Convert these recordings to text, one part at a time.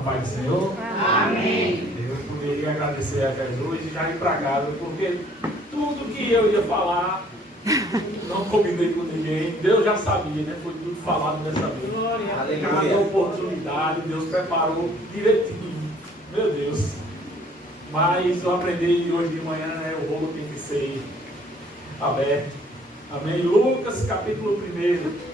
paz do Senhor. Amém. Eu poderia agradecer a Jesus e já ir para casa, porque tudo que eu ia falar, não combinei com ninguém. Deus já sabia, né? Foi tudo falado nessa vez. Cada oportunidade, Deus preparou direitinho. Meu Deus. Mas eu aprendi hoje de manhã, né? O rolo tem que ser aberto. Amém. Lucas, capítulo 1.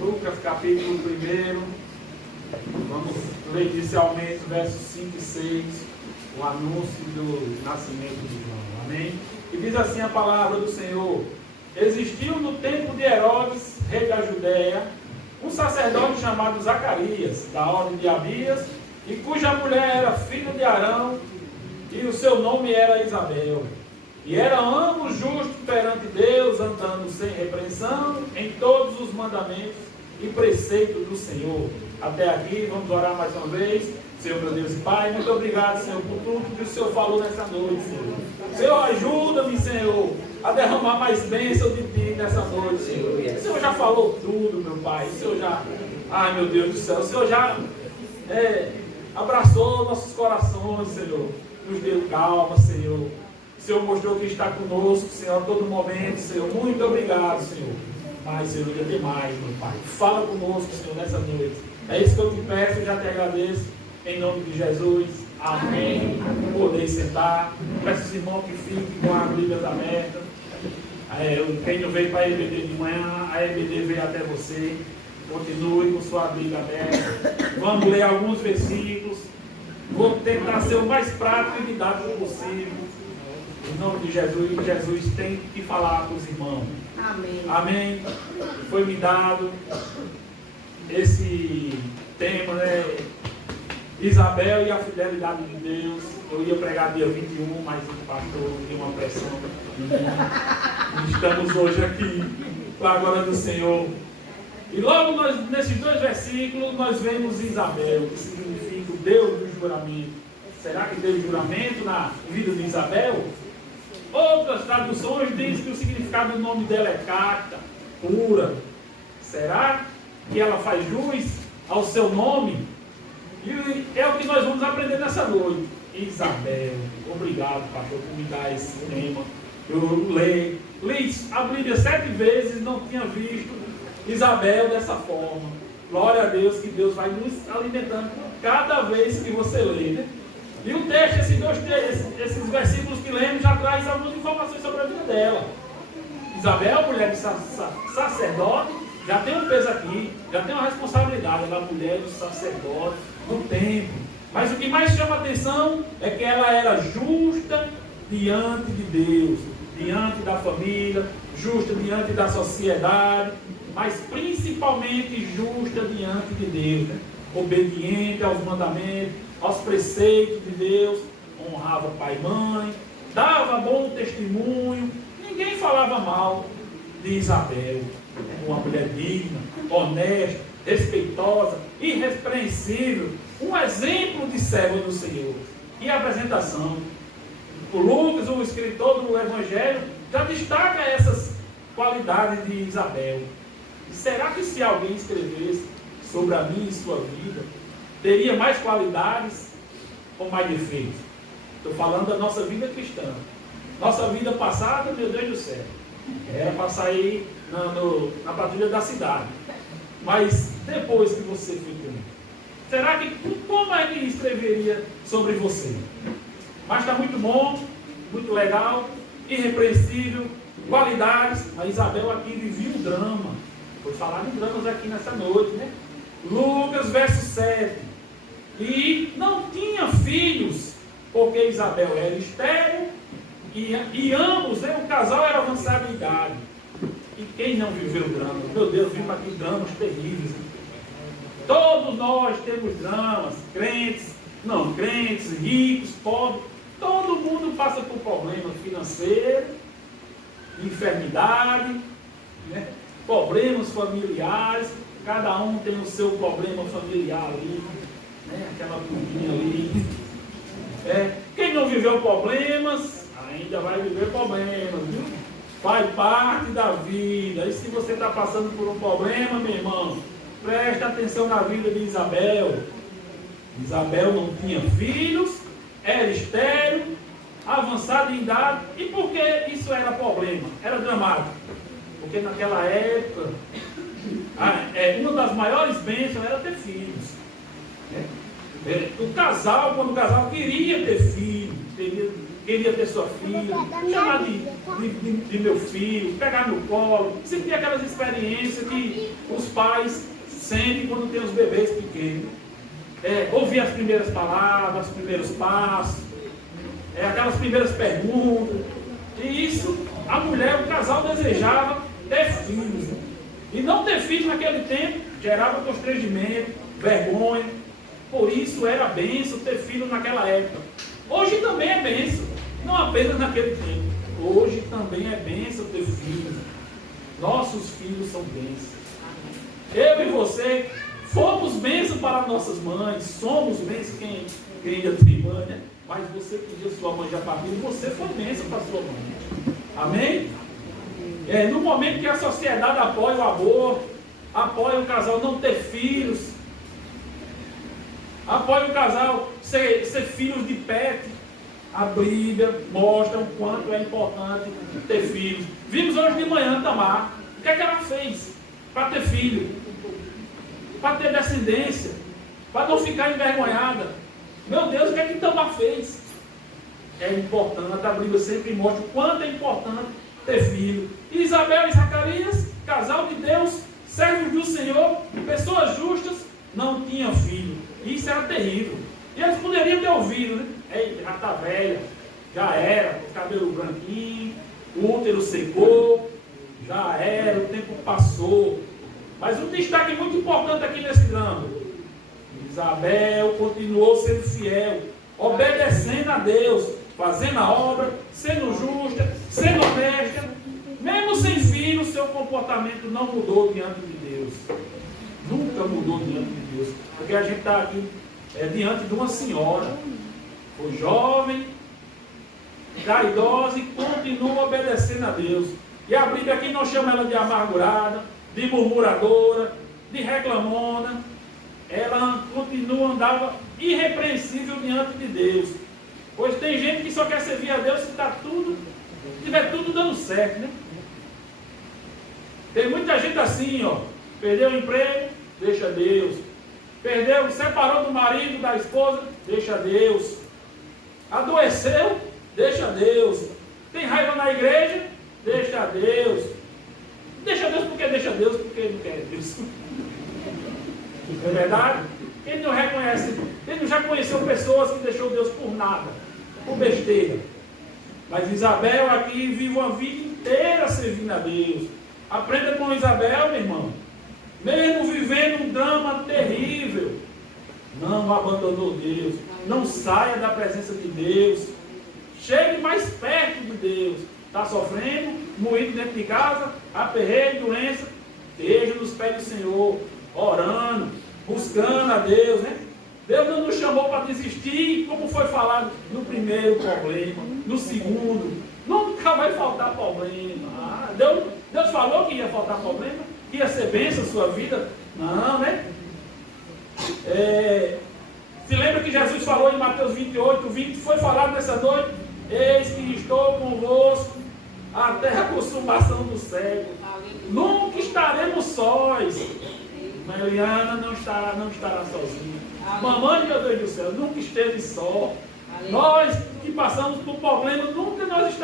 Lucas, capítulo 1. Vamos ler inicialmente versos 5 e 6, o anúncio do nascimento de João. Amém? E diz assim a palavra do Senhor: Existiu no tempo de Herodes, rei da Judéia, um sacerdote chamado Zacarias, da ordem de Abias, e cuja mulher era filha de Arão, e o seu nome era Isabel. E eram ambos justos perante Deus, andando sem repreensão em todos os mandamentos e preceitos do Senhor. Até aqui, vamos orar mais uma vez. Senhor, meu Deus e Pai, muito obrigado, Senhor, por tudo que o Senhor falou nessa noite, Senhor. Senhor, ajuda-me, Senhor, a derramar mais bênção de Ti nessa noite, Senhor. O Senhor já falou tudo, meu Pai. O Senhor já, ai meu Deus do céu, o Senhor já abraçou nossos corações, Senhor. Nos deu calma, Senhor. O Senhor mostrou que está conosco, Senhor, a todo momento, Senhor. Muito obrigado, Senhor. Mas, Senhor, ainda tem mais, meu Pai. Fala conosco, Senhor, nessa noite. É isso que eu te peço e já te agradeço. Em nome de Jesus. Amém. Poder sentar. Peço os irmãos que fiquem com as Bíblias abertas. Quem não veio para a EBD de manhã, a EBD veio até você. Continue com sua Bíblia aberta. Vamos ler alguns versículos. Vou tentar ser o mais prático e didático possível. Em nome de Jesus, Jesus tem que falar com os irmãos. Amém. Amém. Foi-me dado esse tema, né? Isabel e a fidelidade de Deus. Eu ia pregar dia 21, mas o pastor deu uma pressão. Estamos hoje aqui com a glória do Senhor. E logo nesses 2 versículos nós vemos Isabel, que significa o Deus do juramento. Será que teve juramento na vida de Isabel? Outras traduções dizem que o significado do nome dela é carta, pura. Será que ela faz jus ao seu nome? E é o que nós vamos aprender nessa noite. Isabel. Obrigado, pastor, por me dar esse tema. Eu li a Bíblia 7 vezes e não tinha visto Isabel dessa forma. Glória a Deus, que Deus vai nos alimentando cada vez que você lê, né? E o texto, esses versículos que lemos, já traz algumas informações sobre a vida dela. Isabel, mulher de sacerdote, já tem um peso aqui, já tem uma responsabilidade. Ela é mulher do sacerdote no templo. Mas o que mais chama a atenção é que ela era justa diante de Deus, diante da família, justa diante da sociedade, mas principalmente justa diante de Deus, né? Obediente aos mandamentos, aos preceitos de Deus, honrava pai e mãe, dava bom testemunho, ninguém falava mal de Isabel, uma mulher digna, honesta, respeitosa, irrepreensível, um exemplo de serva do Senhor. E a apresentação, o Lucas, o escritor do Evangelho, já destaca essas qualidades de Isabel. E será que se alguém escrevesse sobre a minha e sua vida, teria mais qualidades ou mais defeitos? Estou falando da nossa vida cristã. Nossa vida passada, meu Deus do céu, era para sair na patrulha da cidade. Mas depois que você foi comigo, será que como é que escreveria sobre você? Mas está muito bom, muito legal, irrepreensível, qualidades. A Isabel aqui vivia um drama. Vou falar de dramas aqui nessa noite, né? Lucas, verso 7. E não tinha filhos, porque Isabel era estéril e ambos, né, o casal era avançado de idade. E quem não viveu dramas? Meu Deus, vimos aqui dramas terríveis. Todos nós temos dramas, crentes, não crentes, ricos, pobres. Todo mundo passa por problemas financeiros, enfermidade, né? Problemas familiares. Cada um tem o seu problema familiar ali, né? Aquela turminha ali. Quem não viveu problemas, ainda vai viver problemas, viu? Faz parte da vida. E se você está passando por um problema, meu irmão, preste atenção na vida de Isabel. Isabel não tinha filhos, era estéril, avançada em idade. E por que isso era problema? Era dramático. Porque naquela época, uma das maiores bênçãos era ter filhos. O casal, quando o casal queria ter filho, queria ter sua filha, chamar de meu filho, pegar no colo, sentir aquelas experiências que os pais sentem quando tem os bebês pequenos. Ouvir as primeiras palavras, os primeiros passos, aquelas primeiras perguntas. E isso, a mulher, o casal desejava ter filhos. E não ter filhos naquele tempo gerava constrangimento, vergonha. Por isso era bênção ter filhos naquela época. Hoje também é bênção, não apenas naquele tempo. Hoje também é bênção ter filhos. Nossos filhos são bênçãos. Eu e você fomos bênçãos para nossas mães, somos bênçãos quem ainda tem mãe, né? Mas você pediu sua mãe já partiu, você foi bênção para sua mãe. Amém? No momento que a sociedade apoia o aborto, apoia o casal não ter filhos, apoia o casal ser filhos de pet, a Bíblia mostra o quanto é importante ter filhos. Vimos hoje de manhã Tamar. O que é que ela fez para ter filho? Para ter descendência, para não ficar envergonhada. Meu Deus, o que é que Tamar fez? É importante, a Bíblia sempre mostra o quanto é importante ter filho. E Isabel e Zacarias, casal de Deus, servos do Senhor, pessoas justas, não tinham filho. Isso era terrível. E eles poderiam ter ouvido, né? Eita, já está velha, já era, o cabelo branquinho, o útero secou, já era, o tempo passou. Mas um destaque muito importante aqui nesse drama: Isabel continuou sendo fiel, obedecendo a Deus, fazendo a obra, sendo justa, sendo honesta. Mesmo sem filho, seu comportamento não mudou diante de Deus. Nunca mudou diante de Deus. Porque a gente está aqui diante de uma senhora. Foi jovem, da idosa e continua obedecendo a Deus. E a Bíblia aqui não chama ela de amargurada, de murmuradora, de reclamona. Ela continua andava irrepreensível diante de Deus. Pois tem gente que só quer servir a Deus se estiver tudo dando certo, né? Tem muita gente assim, perdeu o emprego, deixa Deus. Separou do marido, da esposa, deixa Deus. Adoeceu, deixa Deus. Tem raiva na igreja, deixa Deus. Deixa Deus porque deixa Deus, porque não quer Deus. É verdade? Ele não reconhece, ele já conheceu pessoas que deixou Deus por nada, por besteira. Mas Isabel aqui vive uma vida inteira servindo a Deus. Aprenda com Isabel, meu irmão. Mesmo vivendo um drama terrível, não abandonou Deus. Não saia da presença de Deus. Chegue mais perto de Deus. Está sofrendo, moído dentro de casa, aperreio, doença. Esteja nos pés do Senhor, orando, buscando a Deus, né? Deus não nos chamou para desistir, como foi falado no primeiro problema, no segundo. Nunca vai faltar problema. Deus falou que ia faltar problema, que ia ser bênção a sua vida. Não, né? Se lembra que Jesus falou em Mateus 28, 20, foi falado nessa noite: eis que estou convosco até a consumação do século. Nunca estaremos sós. Mariana não estará sozinha. Mamãe, meu Deus do céu, nunca esteve só. Aleluia. Nós que passamos por problemas, nunca nós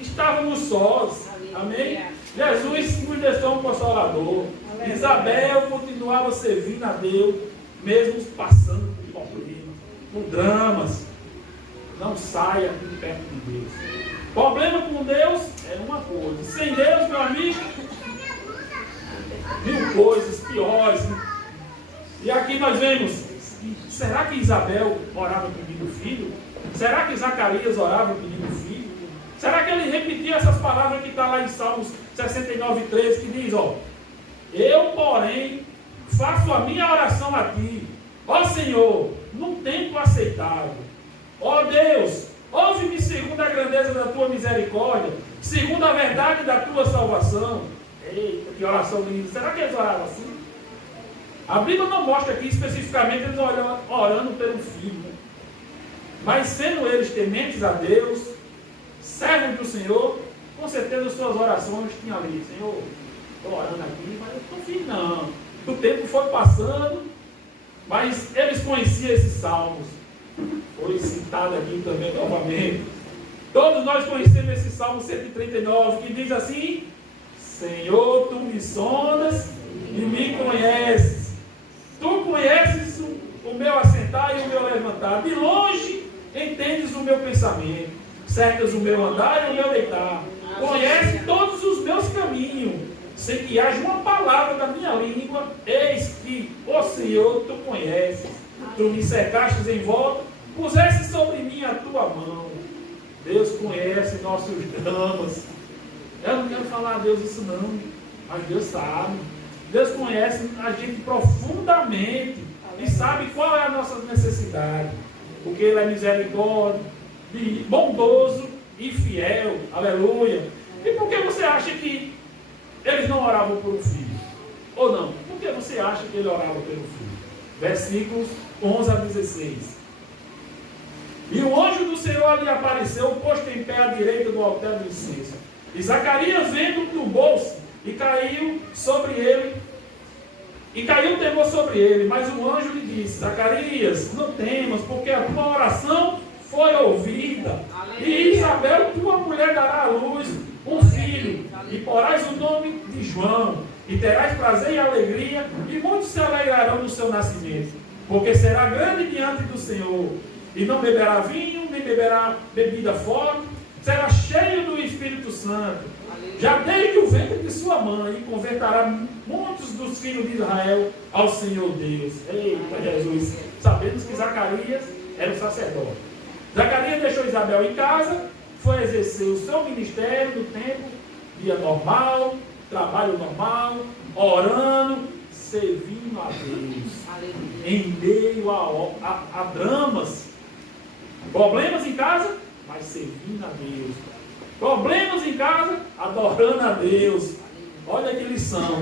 estávamos sós. Amém? Jesus nos deixou um consolador. Aleluia. Isabel continuava servindo a Deus, mesmo passando por problemas, por dramas. Não saia de perto de Deus. Problema com Deus é uma coisa. Sem Deus, meu amigo, mil coisas piores. E aqui nós vemos, será que Isabel orava pedindo filho? Será que Zacarias orava pedindo filho? Será que ele repetia essas palavras que está lá em Salmos 69:13, que diz, eu, porém, faço a minha oração a ti, ó Senhor, num tempo aceitável. Ó Deus, ouve-me segundo a grandeza da tua misericórdia, segundo a verdade da tua salvação. Eita, que oração linda. Será que eles oravam assim? A Bíblia não mostra aqui especificamente eles orando pelo filho, né? Mas sendo eles tementes a Deus, servos do Senhor, com certeza suas orações tinham ali: Senhor, estou orando aqui, mas eu estou filho não. O tempo foi passando, mas eles conheciam esses salmos. Foi citado aqui também novamente. Todos nós conhecemos esse Salmo 139, que diz assim: Senhor, tu me sondas e me conheces. Tu conheces o meu assentar e o meu levantar. De longe entendes o meu pensamento. Cercas o meu andar e o meu deitar. Conhece todos os meus caminhos. Sem que haja uma palavra da minha língua. Eis que, ó Senhor, tu conheces. Tu me cercastes em volta. Puseste sobre mim a tua mão. Deus conhece nossos dramas. Eu não quero falar a Deus isso não, mas Deus sabe. Deus conhece a gente profundamente e sabe qual é a nossa necessidade. Porque Ele é misericórdia, bondoso e fiel. Aleluia. E por que você acha que eles não oravam por um filho? Ou não? Por que você acha que ele orava pelo filho? Versículos 11 a 16. E o anjo do Senhor lhe apareceu, posto em pé à direita do altar do incenso. E Zacarias, vendo, turbou-se, e caiu sobre ele, e caiu o temor sobre ele. Mas o anjo lhe disse: Zacarias, não temas, porque a tua oração foi ouvida. E Isabel, tua mulher, dará à luz um filho, e porás o nome de João, e terás prazer e alegria, e muitos se alegrarão no seu nascimento, porque será grande diante do Senhor. E não beberá vinho, nem beberá bebida forte, será cheio do Espírito Santo, já desde o ventre de sua mãe, e converterá muitos dos filhos de Israel ao Senhor Deus. Eita Jesus! Sabemos que Zacarias era o sacerdote. Zacarias deixou Isabel em casa, foi exercer o seu ministério no tempo, dia normal, trabalho normal, orando, servindo a Deus, em meio a dramas. Problemas em casa, mas servindo a Deus. Problemas em casa, adorando a Deus. Olha que lição.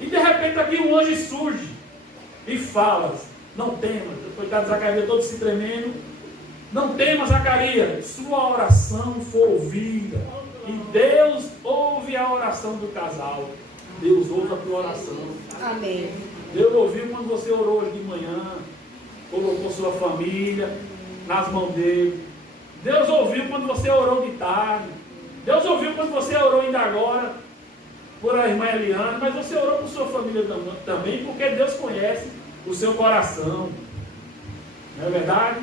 E de repente aqui um anjo surge e fala: não temas. Coitado de Zacarias, todo se tremendo. Não temas, Zacarias, sua oração foi ouvida. E Deus ouve a oração do casal. Deus ouve a tua oração. Amém. Deus ouviu quando você orou hoje de manhã, colocou sua família nas mãos dele. Deus ouviu quando você orou de tarde. Deus ouviu quando você orou ainda agora por a irmã Eliane, mas você orou por sua família também, porque Deus conhece o seu coração. Não é verdade?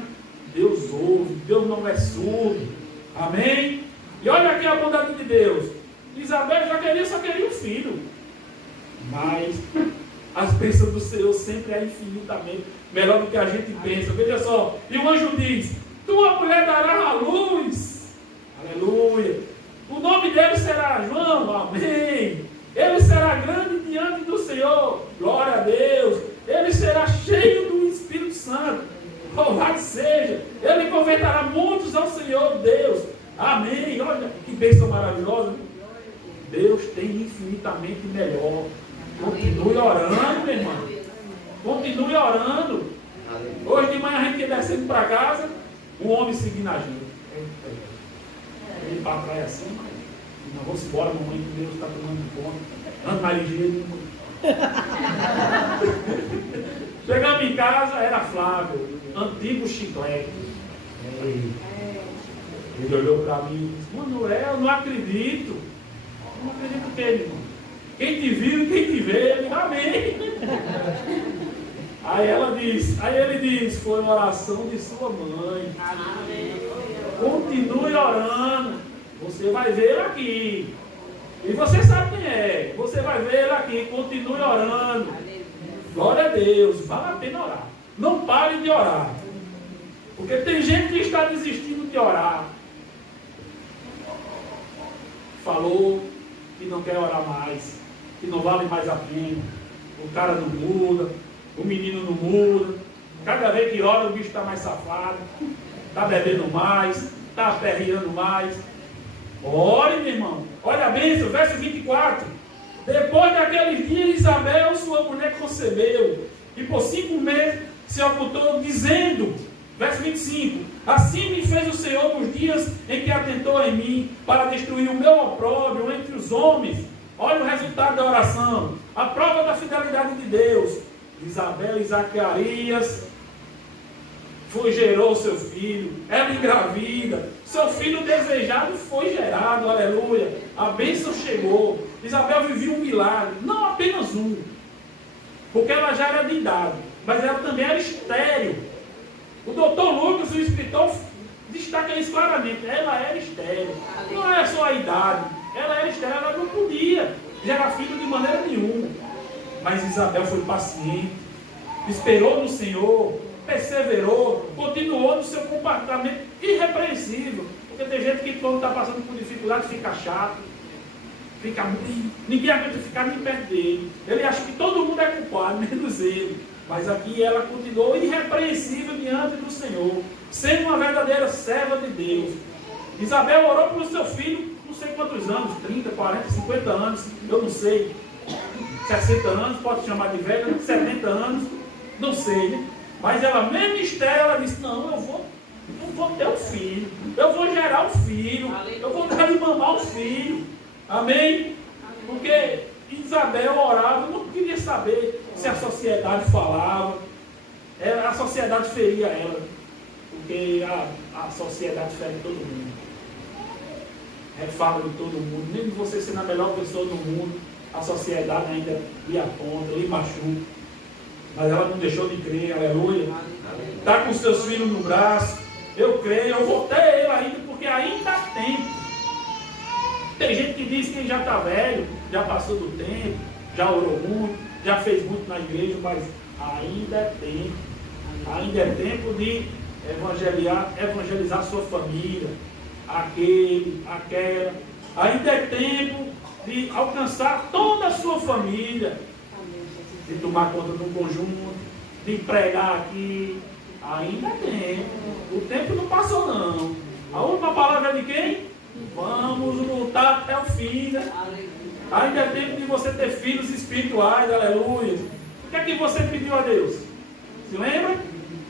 Deus ouve, Deus não é surdo. Amém? E olha aqui a bondade de Deus. Isabel só queria um filho. Mas as bênçãos do Senhor sempre é infinitamente melhor do que a gente pensa. Veja só. E o anjo diz: tua mulher dará à luz. Aleluia. O nome dele será João. Amém. Ele será grande diante do Senhor. Glória a Deus. Ele será cheio do Espírito Santo. Louvado seja. Ele converterá muitos ao Senhor Deus. Amém. Olha que bênção maravilhosa. Deus tem infinitamente melhor. Continue orando, meu irmão. Continue orando. Hoje de manhã a gente ia descendo para casa, um homem seguindo a gente. Ele para trás assim, mas não, vou-se embora, mamãe, que Deus está tomando conta. Ando mais ligeiro. Chegamos em casa, era Flávio, antigo chiclete. Ele olhou para mim e disse: Manuel, não acredito. Não acredito o quê, irmão? Quem te viu e quem te vê, ele, amém. Aí ele diz: foi uma oração de sua mãe. Continue orando. Você vai ver ele aqui. E você sabe quem é. Você vai ver ele aqui. Continue orando. Glória a Deus. Vale a pena orar. Não pare de orar. Porque tem gente que está desistindo de orar. Falou que não quer orar mais, que não vale mais a pena. O cara não muda, o menino não muda. Cada vez que ora o bicho está mais safado, está bebendo mais, está aperreando mais. Ore, meu irmão. Olha a bênção, verso 24. Depois daqueles dias, Isabel, sua mulher, concebeu. E por 5 meses se ocultou, dizendo, verso 25. Assim me fez o Senhor nos dias em que atentou em mim, para destruir o meu opróbrio entre os homens. Olha o resultado da oração. A prova da fidelidade de Deus. Isabel e Zacarias gerou seu filho. Ela engravida. Seu filho desejado foi gerado. Aleluia. A bênção chegou. Isabel vivia um milagre. Não apenas um. Porque ela já era de idade. Mas ela também era estéril. O doutor Lucas, o escritor, destaca isso claramente. Ela era estéril. Não é só a idade. Ela era estéril. Ela não podia gerar filho de maneira nenhuma. Mas Isabel foi paciente. Esperou no Senhor. Perseverou. Continuou no seu comportamento irrepreensível. Porque tem gente que quando está passando por dificuldade fica chato. Ninguém aguenta ficar nem perto dele. Ele acha que todo mundo é culpado, menos ele. Mas aqui ela continuou irrepreensível diante do Senhor, sendo uma verdadeira serva de Deus. Isabel orou pelo seu filho, não sei quantos anos, 30, 40, 50 anos, eu não sei. 60 anos, pode chamar de velha, 70 anos, não sei, né? Mas ela, mesmo estéril, ela disse, não, eu vou ter um filho, eu vou gerar um filho, eu vou dar de mamar um filho. Amém? Porque Isabel orava, não queria saber se a sociedade falava. A sociedade feria ela. Porque a sociedade fere todo mundo. Fala de todo mundo. Mesmo você sendo a melhor pessoa do mundo, a sociedade ainda lhe aponta, lhe machuca. Mas ela não deixou de crer, aleluia. Está com seus filhos no braço. Eu creio, eu vou ter ele ainda, porque ainda há tempo. Tem gente que diz que já está velho, já passou do tempo, já orou muito, já fez muito na igreja, mas ainda é tempo. Ainda é tempo de evangelizar sua família, aquela. Ainda é tempo de alcançar toda a sua família, de tomar conta de um conjunto, de pregar aqui. Ainda é tempo. O tempo não passou não. A última palavra é de quem? Vamos lutar até o fim, né? Ainda é tempo de você ter filhos espirituais, aleluia. O que é que você pediu a Deus? Se lembra?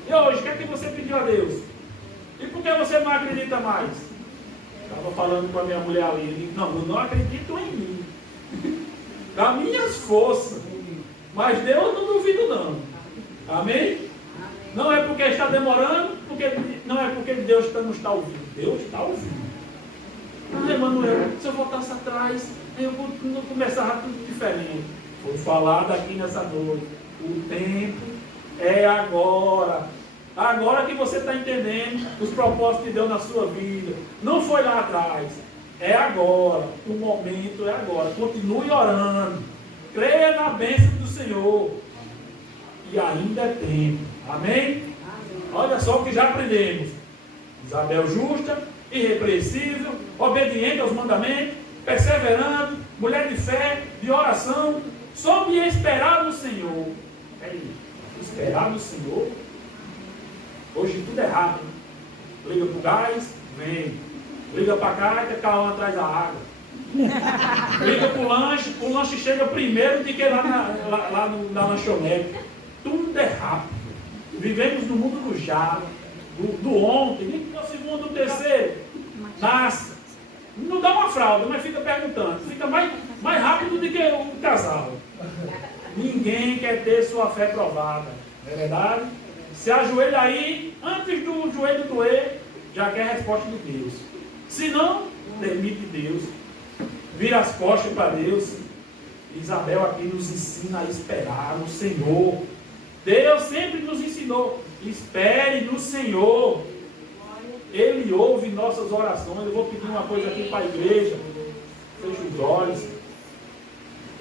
E hoje, o que é que você pediu a Deus? E por que você não acredita mais? Estava falando com a minha mulher ali, eu disse, não, eu não acredito em mim. Das minhas forças. Mas Deus eu não duvido não. Amém? Não é porque está demorando, não é porque Deus não está ouvindo. Deus está ouvindo. Ah, Emanuel, se eu voltasse atrás, eu começava tudo diferente. Vou falar daqui nessa noite. O tempo é agora. Agora que você está entendendo os propósitos de Deus na sua vida. Não foi lá atrás. É agora. O momento é agora. Continue orando. Creia na bênção do Senhor. E ainda é tempo. Amém? Olha só o que já aprendemos. Isabel justa, irrepreensível, obediente aos mandamentos, perseverando, mulher de fé, de oração, soube esperar no Senhor. Peraí, esperar no Senhor? Hoje tudo é rápido. Liga para o gás, vem. Liga para cá, que calma atrás da água. Liga para o lanche chega primeiro do que lá na lanchonete. Tudo é rápido. Vivemos no mundo do já, do ontem, nem do segundo, do terceiro. Nasce. Não dá uma fralda, mas fica perguntando. Fica mais rápido do que o casal. Ninguém quer ter sua fé provada. Não é verdade? Se ajoelha aí, antes do joelho doer, já quer a resposta de Deus. Se não, demite Deus. Vira as costas para Deus. Isabel aqui nos ensina a esperar no Senhor. Deus sempre nos ensinou. Espere no Senhor. Ele ouve nossas orações. Eu vou pedir uma coisa aqui para a igreja. Feche os olhos.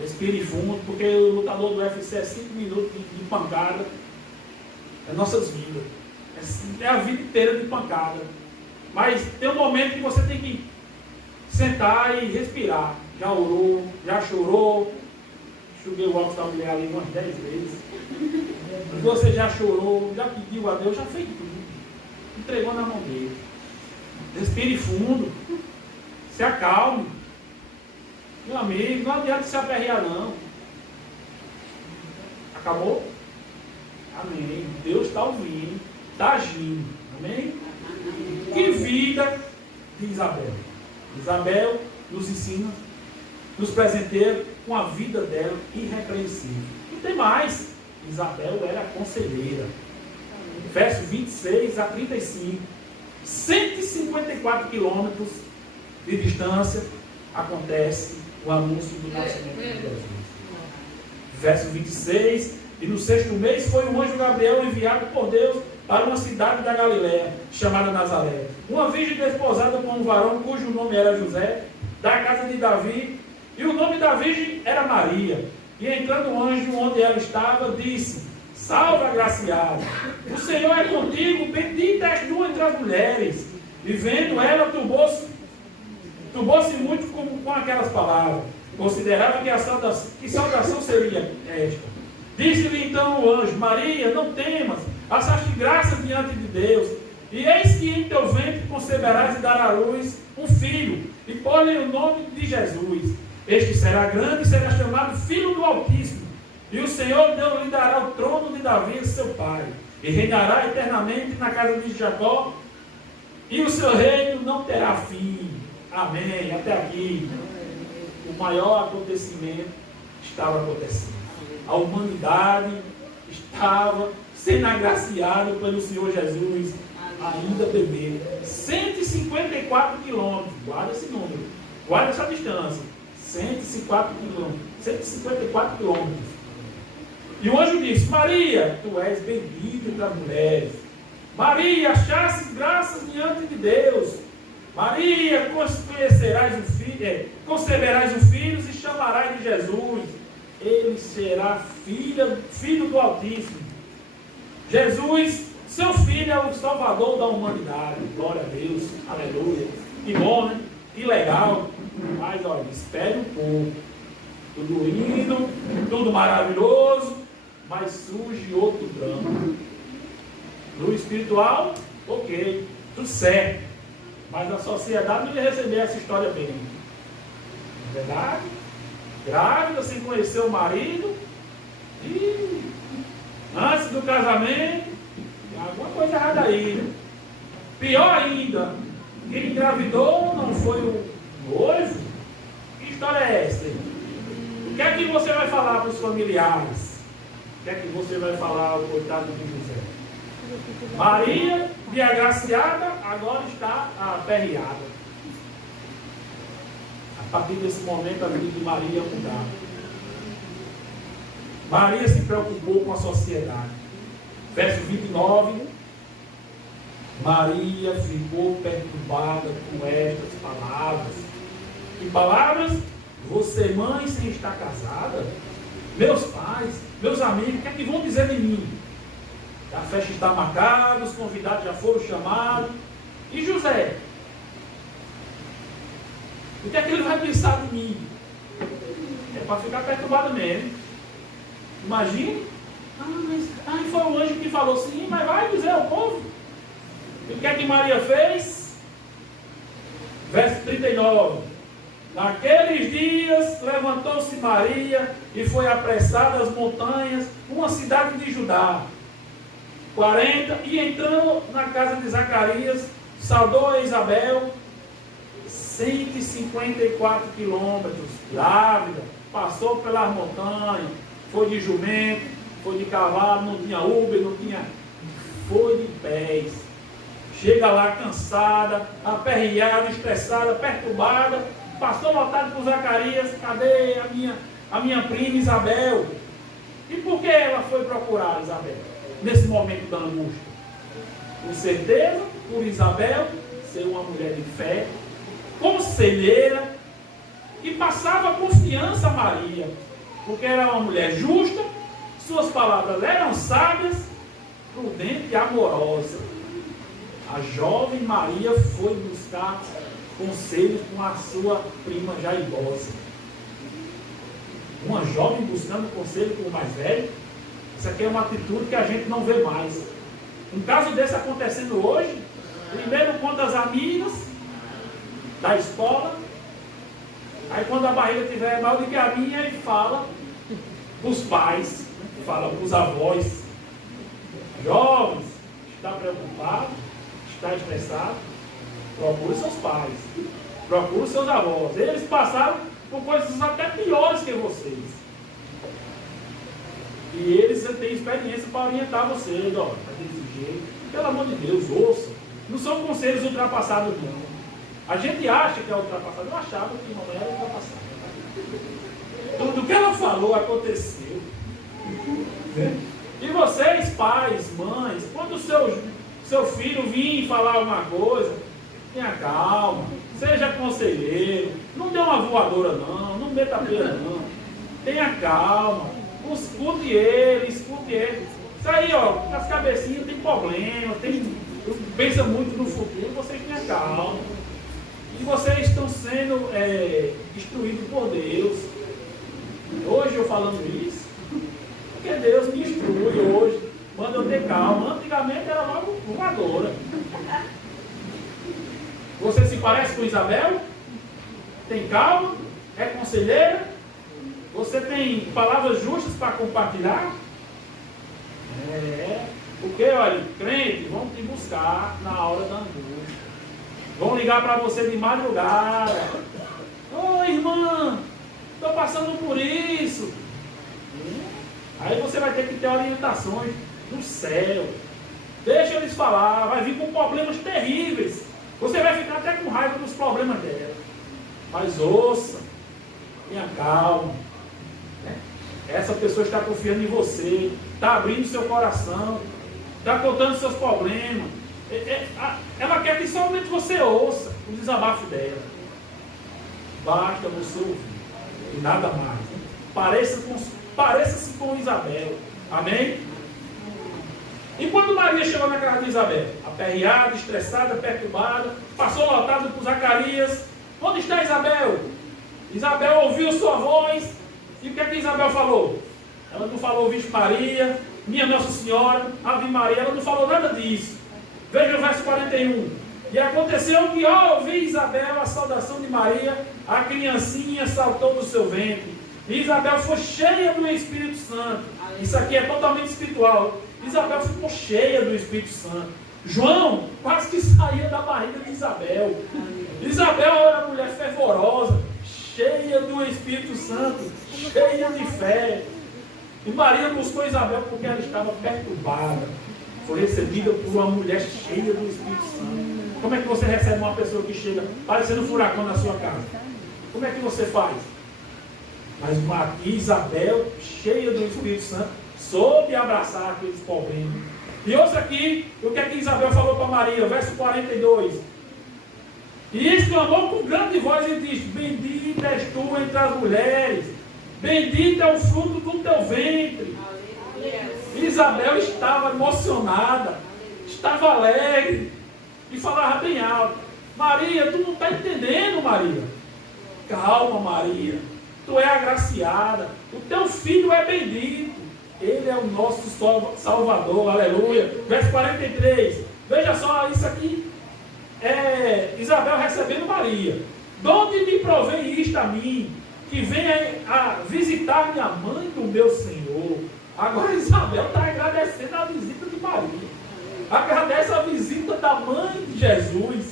Respire fundo, porque o lutador do UFC é 5 minutos de pancada. É nossas vidas. É a vida inteira de pancada. Mas tem um momento que você tem que sentar e respirar. Já orou, já chorou. Enxuguei o óculos da mulher ali umas 10 vezes. Você já chorou, já pediu a Deus, já fez tudo. Entregou na mão dele. Respire fundo. Se acalme. Meu amigo, não adianta se aperrear não. Acabou? Amém. Deus está ouvindo, está agindo. Amém? Que vida de Isabel. Isabel nos ensina, nos presenteia com a vida dela irrepreensível. E tem mais. Isabel era conselheira. Verso 26 a 35. 154 quilômetros de distância acontece o anúncio do nascimento de Jesus. Verso 26. E no 6º mês foi o anjo Gabriel enviado por Deus para uma cidade da Galiléia, chamada Nazaré. Uma virgem desposada com um varão cujo nome era José, da casa de Davi, e o nome da virgem era Maria. E entrando o anjo onde ela estava, disse: Salve, agraciada, o Senhor é contigo, bendita és tu entre as mulheres. E vendo ela, turbou-se muito com aquelas palavras. Considerava que saudação seria esta. Disse-lhe então o anjo: Maria, não temas, achaste graça diante de Deus, e eis que em teu ventre conceberás e darás à luz um filho, e pôr-lhe o nome de Jesus. Este será grande e será chamado Filho do Altíssimo, e o Senhor Deus lhe dará o trono de Davi, seu pai, e reinará eternamente na casa de Jacó, e o seu reino não terá fim. Amém. Até aqui, o maior acontecimento estava acontecendo. A humanidade estava sendo agraciada pelo Senhor Jesus, ainda bebê. 154 quilômetros, guarda esse número, guarda essa distância. 154 quilômetros. E o anjo disse: Maria, tu és bendita entre as mulheres. Maria, achaste graças diante de Deus. Maria, conceberás um filho e chamarás de Jesus. Ele será filho do Altíssimo. Jesus, seu filho, é o Salvador da humanidade. Glória a Deus, aleluia. Que bom, né? Que legal. Mas olha, espere um pouco. Tudo lindo, tudo maravilhoso, mas surge outro drama. No espiritual, ok, tudo certo. Mas na sociedade não ia receber essa história bem. Não é verdade? Grávida, sem conhecer o marido, e antes do casamento, tem alguma coisa errada aí, né? Pior ainda, quem engravidou não foi o noivo. Que história é essa? O que é que você vai falar para os familiares? O que é que você vai falar ao coitado de José? Maria, de agraciada, agora está aperreada. A partir desse momento, a vida de Maria ia mudar. Maria se preocupou com a sociedade. Verso 29. Maria ficou perturbada com estas palavras. Que palavras? Você, mãe, sem estar casada? Meus pais, meus amigos, o que é que vão dizer de mim? A festa está marcada, os convidados já foram chamados. E José? O que é que ele vai pensar de mim? É para ficar perturbado mesmo. Imagine. Mas foi o anjo que falou sim, mas vai dizer ao povo. E o que é que Maria fez? Verso 39. Naqueles dias levantou-se Maria e foi apressada às montanhas, uma cidade de Judá. 40. E entrando na casa de Zacarias, saudou a Isabel. 154 quilômetros, grávida, passou pelas montanhas, foi de jumento, foi de cavalo, não tinha Uber, não tinha, foi de pés. Chega lá cansada, aperreada, estressada, perturbada, passou lotado por Zacarias: cadê a minha prima Isabel? E por que ela foi procurar Isabel nesse momento da angústia? Com certeza, por Isabel ser uma mulher de fé, conselheira, e passava confiança a Maria, porque era uma mulher justa, suas palavras eram sábias, prudente e amorosa. A jovem Maria foi buscar conselhos com a sua prima já idosa. Uma jovem buscando conselho com o mais velho, isso aqui é uma atitude que a gente não vê mais. Um caso desse acontecendo hoje, primeiro conta as amigas da escola, Aí quando a barriga estiver maior do que a minha, ele fala para os pais, fala para os avós. Jovens, está preocupado, está estressado, procure seus pais, procure seus avós. Eles passaram por coisas até piores que vocês. E eles têm experiência para orientar vocês, ó, desse jeito. Pelo amor de Deus, ouça. Não são conselhos ultrapassados, não. A gente acha que é ultrapassado. Eu achava que não era ultrapassado. Tudo que ela falou aconteceu. E vocês, pais, mães, quando o seu filho vir falar alguma coisa, tenha calma, seja conselheiro, não dê uma voadora não meta a pena não. Tenha calma, escute ele. Isso aí, ó, as cabecinhas tem problema, pensa muito no futuro, vocês tenham calma. E vocês estão sendo instruídos por Deus. Hoje eu falando isso, porque Deus me instrui hoje, manda eu ter calma. Antigamente era logo voadora. Você se parece com Isabel? Tem calma? É conselheira? Você tem palavras justas para compartilhar? Porque, olha, crente, vão te buscar na hora da angústia. Vão ligar para você de madrugada. Oi, irmã, estou passando por isso. Aí você vai ter que ter orientações do céu. Deixa eles falar, vai vir com problemas terríveis. Você vai ficar até com raiva dos problemas dela. Mas ouça, tenha calma. Essa pessoa está confiando em você, está abrindo seu coração, está contando seus problemas. Ela quer que somente você ouça o desabafo dela. Basta você ouvir e nada mais. Pareça-se com Isabel. Amém? E quando Maria chegou na casa de Isabel, aperreada, estressada, perturbada, passou lotado por Zacarias. Onde está Isabel? Isabel ouviu sua voz. E o que é que Isabel falou? Ela não falou Virgem Maria, minha Nossa Senhora, Ave Maria. Ela não falou nada disso. Veja o verso 41. E aconteceu que ao ouvir Isabel a saudação de Maria, a criancinha saltou do seu ventre. E Isabel foi cheia do Espírito Santo. Isso aqui é totalmente espiritual. Isabel ficou cheia do Espírito Santo. João quase que saía da barriga de Isabel. Isabel era uma mulher fervorosa, cheia do Espírito Santo, cheia de fé. E Maria buscou Isabel porque ela estava perturbada. Foi recebida por uma mulher cheia do Espírito Santo. Como é que você recebe uma pessoa que chega parecendo um furacão na sua casa? Como é que você faz? Mas Isabel, cheia do Espírito Santo, soube abraçar aqueles problemas. E ouça aqui o que é que Isabel falou para Maria, verso 42. E exclamou com grande voz e disse: bendita és tu entre as mulheres, bendito é o fruto do teu ventre. Isabel estava emocionada, estava alegre e falava bem alto: Maria, tu não está entendendo, Maria. Calma, Maria, tu é agraciada, o teu filho é bendito, ele é o nosso Salvador, aleluia. Verso 43, veja só isso aqui. Isabel recebendo Maria. De onde me provém isto a mim, que venha a visitar minha mãe do meu Senhor? Agora Isabel está agradecendo a visita de Maria. Agradece a visita da mãe de Jesus.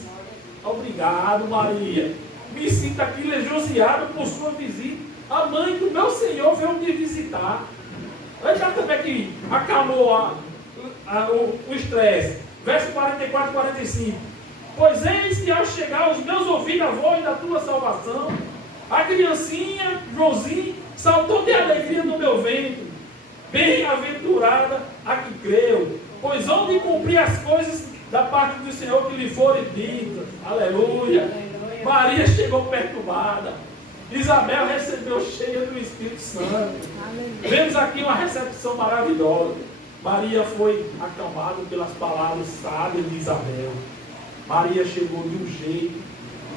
Obrigado, Maria. Me sinto aqui lisonjeado por sua visita. A mãe do meu Senhor veio me visitar. Veja como é que acalmou o estresse. Verso 44 e 45. Pois eis que ao chegar aos meus ouvidos a voz da tua salvação, a criancinha, Josinho, saltou de alegria no meu ventre. Bem-aventurada a que creu, pois onde cumprir as coisas da parte do Senhor que lhe forem ditas. Aleluia. Maria chegou perturbada. Isabel recebeu cheia do Espírito Santo. Vemos aqui uma recepção maravilhosa. Maria foi acalmada pelas palavras sábias de Isabel. Maria chegou de um jeito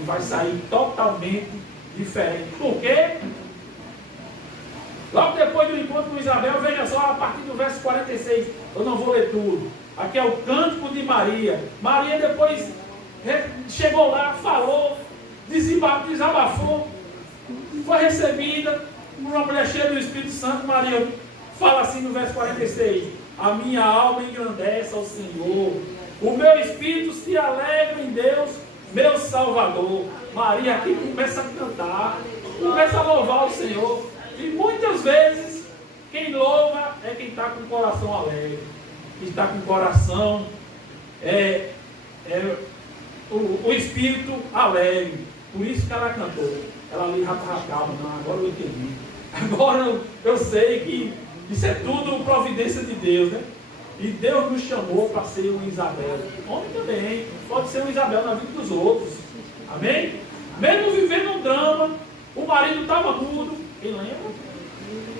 e vai sair totalmente diferente. Por quê? Logo depois do encontro com Isabel, veja só, a partir do verso 46, eu não vou ler tudo. Aqui é o cântico de Maria. Maria depois chegou lá, falou, desabafou. foi recebida por uma mulher cheia do Espírito Santo. Maria fala assim no verso 46: a minha alma engrandece ao Senhor, o meu espírito se alegra em Deus, meu Salvador. Maria aqui começa a cantar, começa a louvar o Senhor. E muitas vezes quem louva é quem está com o coração alegre, que está com o coração o espírito alegre. Por isso que ela cantou. Ela ali calma, não, agora eu entendi. Agora eu sei que isso é tudo providência de Deus, né? E Deus nos chamou para ser um Isabel. Homem também pode ser um Isabel na vida dos outros. Amém? Mesmo vivendo um drama, o marido estava mudo. Quem lembra?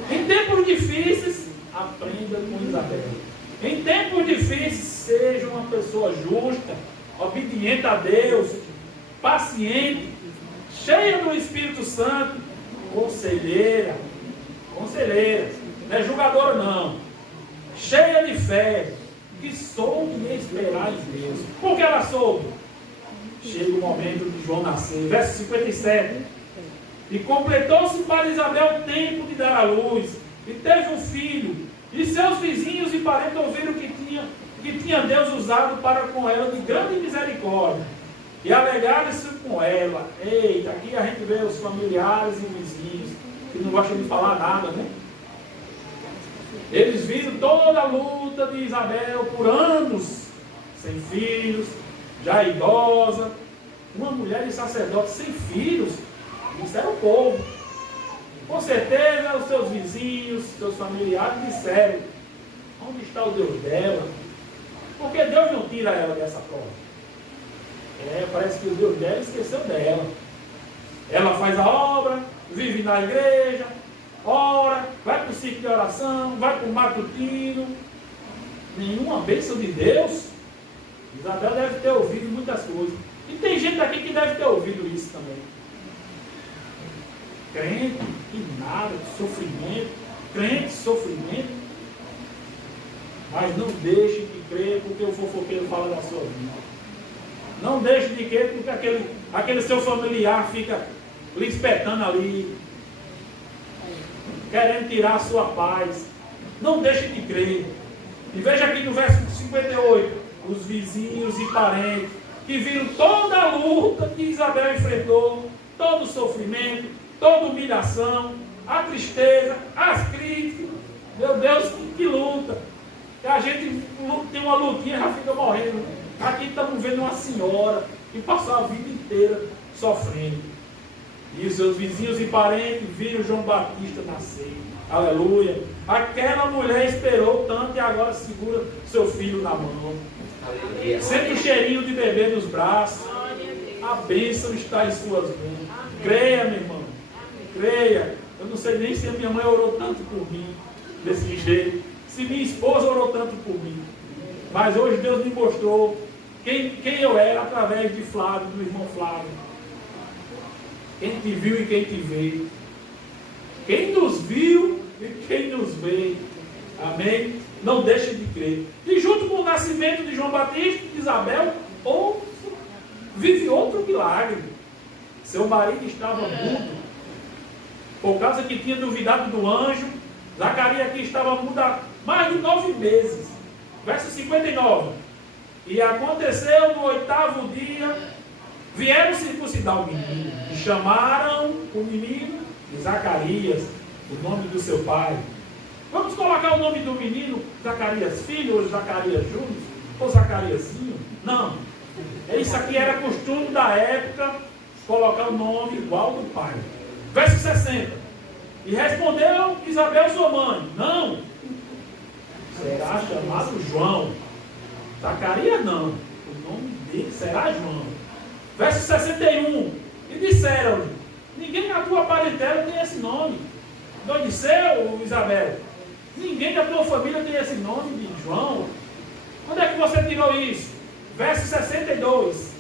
Em tempos difíceis, aprenda com Isabel. Em tempos difíceis, seja uma pessoa justa, obediente a Deus, paciente, cheia do Espírito Santo, conselheira, não é julgadora não, cheia de fé, que soube esperar em Deus. Por que ela soube? Chega o momento de João nascer, verso 57. E completou-se para Isabel o tempo de dar à luz, e teve um filho, e seus vizinhos e parentes ouviram que tinha Deus usado para com ela de grande misericórdia, e alegraram-se com ela. Eita, aqui a gente vê os familiares e vizinhos, que não gostam de falar nada, né? Eles viram toda a luta de Isabel por anos, sem filhos, já idosa, uma mulher de sacerdote sem filhos. Isso era o povo. Com certeza os seus vizinhos, seus familiares disseram: onde está o Deus dela? Porque Deus não tira ela dessa prova. Parece que o Deus dela esqueceu dela. Ela faz a obra, vive na igreja, ora, vai para o ciclo de oração, vai para o matutino. Nenhuma bênção de Deus. Isabel deve ter ouvido muitas coisas. E tem gente aqui que deve ter ouvido isso também. Crente e nada, crente, sofrimento. Mas não deixe de crer porque o fofoqueiro fala da sua vida. Não deixe de crer porque aquele seu familiar fica lhe espetando ali, querendo tirar a sua paz. Não deixe de crer. E veja aqui no verso 58, os vizinhos e parentes que viram toda a luta que Isabel enfrentou, todo o sofrimento, toda a humilhação, a tristeza, as críticas. Meu Deus, que luta! A gente tem uma lutinha e já fica morrendo. Aqui estamos vendo uma senhora que passou a vida inteira sofrendo. E os seus vizinhos e parentes viram João Batista nascer. Aleluia! Aquela mulher esperou tanto e agora segura seu filho na mão. Sente o cheirinho de bebê nos braços. A bênção está em suas mãos. Creia, meu irmão. Creia. Eu não sei nem se a minha mãe orou tanto por mim, desse jeito. Se minha esposa orou tanto por mim. Mas hoje Deus me mostrou quem eu era através de Flávio, do irmão Flávio. Quem te viu e quem te vê. Quem nos viu e quem nos vê. Amém? Não deixe de crer. E junto com o nascimento de João Batista, Isabel, vive outro milagre. Seu marido estava mudo, por causa que tinha duvidado do anjo. Zacarias aqui estava mudo há mais de 9 meses. Verso 59. E aconteceu no 8º dia, vieram circuncidar o menino, e chamaram o menino de Zacarias, o nome do seu pai. Vamos colocar o nome do menino, Zacarias filho, ou Zacarias Júnior, ou Zacariasinho? Não. Isso aqui era costume da época, colocar o nome igual do pai. Verso 60. E respondeu Isabel, sua mãe: não, será chamado João. Zacarias não, o nome dele será João. Verso 61. E disseram-lhe: ninguém na tua parentela tem esse nome. Não disseu, Isabel? Ninguém da tua família tem esse nome de João. Onde é que você tirou isso? Verso 62.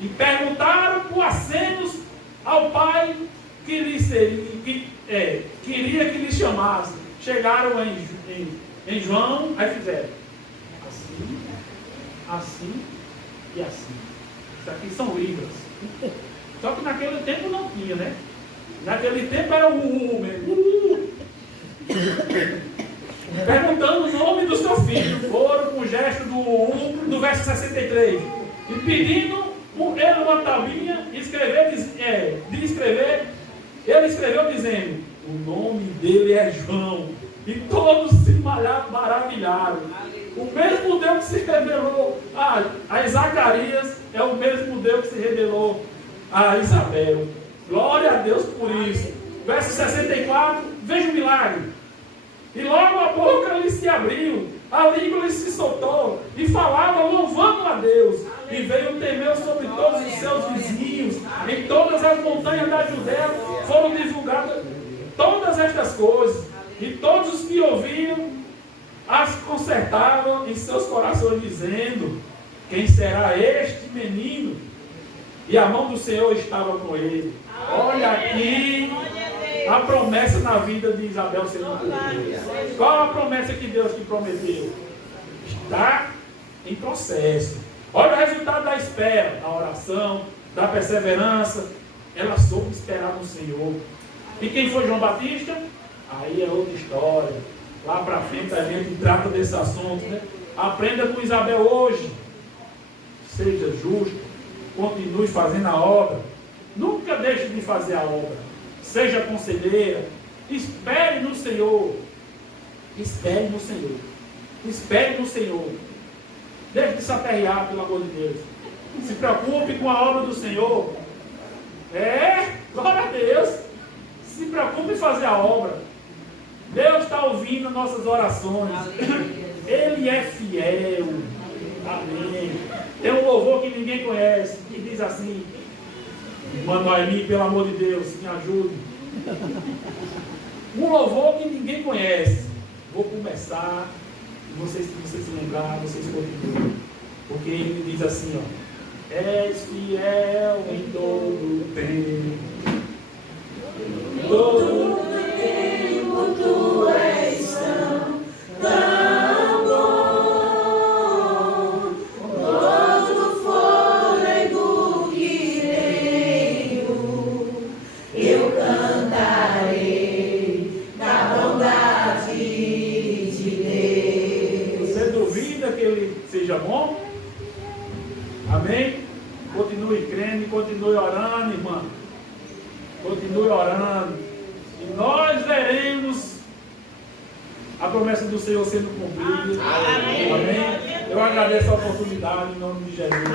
E perguntaram por acenos ao pai que lhe queria que lhe chamasse. Chegaram em João, aí fizeram assim, assim e assim. Isso aqui são libras. Só que naquele tempo não tinha, né? Naquele tempo era mesmo. Perguntando o nome do seu filho. Foram com o gesto do no verso 63. E pedindo ele uma tabuinha de escrever. Ele escreveu dizendo: o nome dele é João. E todos se maravilharam. O mesmo Deus que se revelou a Zacarias é o mesmo Deus que se revelou a Isabel. Glória a Deus por isso. Verso 64, veja o milagre. E logo a boca lhe se abriu, a língua lhe se soltou, e falava louvando a Deus. E veio temor sobre todos os seus vizinhos. Em todas as montanhas da Judéia foram divulgadas todas estas coisas. E todos os que ouviram as consertavam em seus corações, dizendo: quem será este menino? E a mão do Senhor estava com ele. Olha aqui a promessa na vida de Isabel sendo cumprida. Qual a promessa que Deus te prometeu? Está em processo. Olha o resultado da espera, da oração, da perseverança. Ela soube esperar no Senhor. E quem foi João Batista? Aí é outra história. Lá para frente a gente trata desse assunto, né? Aprenda com Isabel hoje. Seja justo. Continue fazendo a obra. Nunca deixe de fazer a obra. Seja conselheira. Espere no Senhor. Espere no Senhor. Espere no Senhor. Deixe de se aperrear, pelo amor de Deus. Se preocupe com a obra do Senhor. Glória a Deus. Se preocupe em fazer a obra. Deus está ouvindo nossas orações. Ele é fiel. Amém. Tem um louvor que ninguém conhece, que diz assim: Manoeli, pelo amor de Deus, me ajude. Um louvor que ninguém conhece. Vou começar. Vocês, se vocês se lembrar, vocês continuam. Porque ele diz assim, ó: és fiel em todo tempo. Todo tempo tu és tão bom. Todo fôlego que tenho, eu cantarei da bondade de Deus. Você duvida que ele seja bom? Amém? Continue crendo, continue orando, irmã. Continue orando. E nós veremos a promessa do Senhor sendo cumprida. Amém. Eu agradeço a oportunidade em nome de Jesus.